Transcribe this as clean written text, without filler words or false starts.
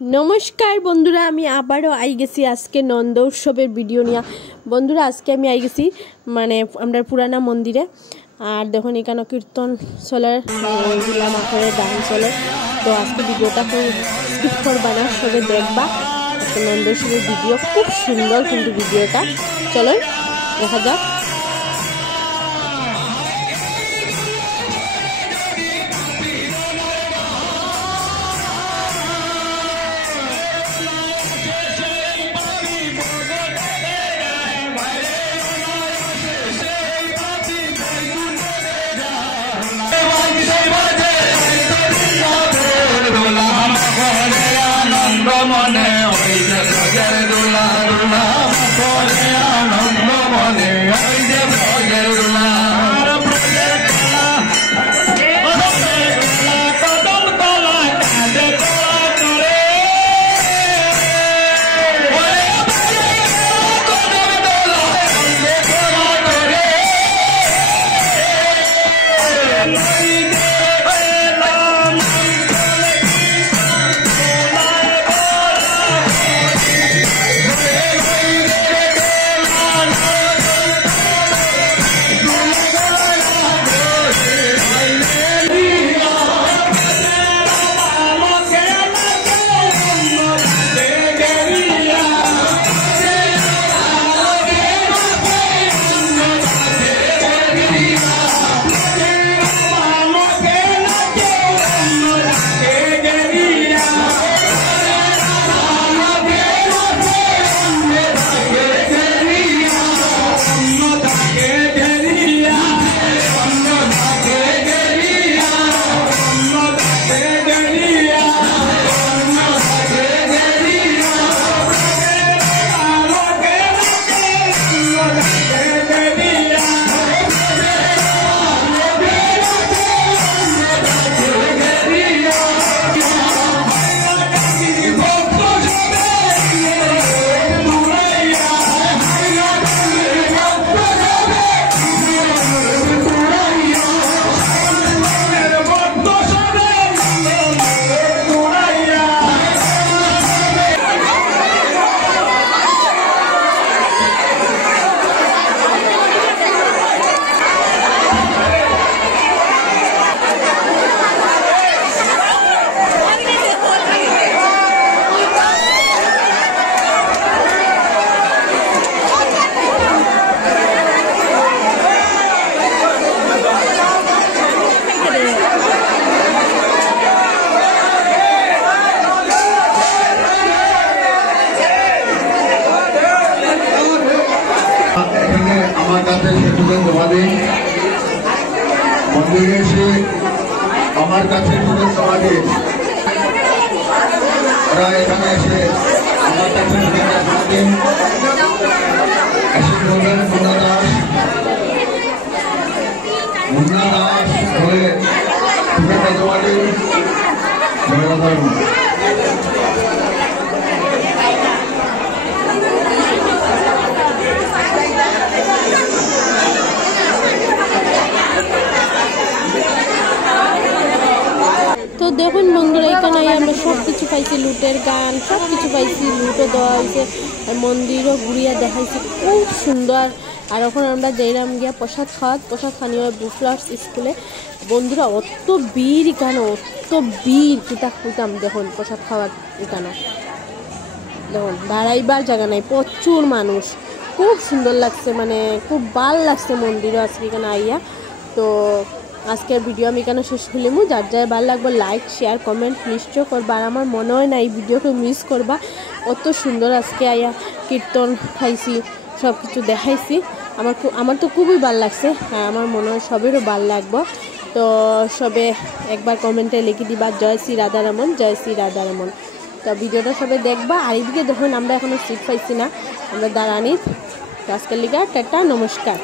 नमस्कार बंधुरा आमी आबारो आई गेছি আজকে নন্দ উৎসবের ভিডিও নিয়া বন্ধুরা আজকে আমি আই গেছি মানে আমরা পুরানা মন্দিরে আর দেখুন এখানে কীর্তন চলে জিলা মাঠের গান চলে তো আজকে ভিডিওটা তো স্কিপ করবা না সবে দেখবা নন্দ উৎসবের ভিডিও খুব সুন্দর কিন্তু ভিডিওটা চলো দেখা যাক মনে ওই যে ভোগের দুলা দুলা বলে আনন্দ মনে ওই যে ভোগের দুলা ভোগের কলা কদম তলা কাঁদে তোলা করে কদম তলা কাঁদে তোলা করে মন্দিরে এসে আমার কাছে সমাজে ওরা এখানে এসে আমার কাছে এসে বললেন মুন্না দাস হয়ে তোমাকে তো দেখুন বন্ধুরা এখানে আমরা সব কিছু পাইছি লুটের গান সব কিছু পাইছি লুটও দেওয়া হয়েছে মন্দিরও ঘুরিয়া দেখাইছি খুব সুন্দর আর এখন আমরা যাইলাম গিয়া প্রসাদ খানি হয় বুফলার্স স্কুলে বন্ধুরা অত বীর এখানে অত বীর কিতা খুঁজতাম দেখুন প্রসাদ খাওয়ার এখানে দেখুন দাঁড়াইবার জায়গা নাই প্রচুর মানুষ খুব সুন্দর লাগছে মানে খুব ভাল লাগছে মন্দিরও আজকে এখানে আইয়া তো আজকের ভিডিও আমি এখানে শেষ করলাম যার যার ভালো লাগবে লাইক শেয়ার কমেন্ট নিশ্চয় করবা আর আমার মনে হয় না এই ভিডিওকে মিস করবা অত সুন্দর আজকে আইয়া কীর্তন খাইছি সব কিছু দেখাইছি আমার তো খুবই ভালো লাগছে আর আমার মনে হয় সবেরও ভালো লাগবে তো সবে একবার কমেন্টে লিখে দিবা জয় শ্রী রাধারমন জয় শ্রী রাধারমন তো ভিডিওটা সবে দেখবা আর এইদিকে দেখুন আমরা এখনো সিট পাইছি না আমরা দাঁড়ানি তো আজকের লিগা টাটা নমস্কার।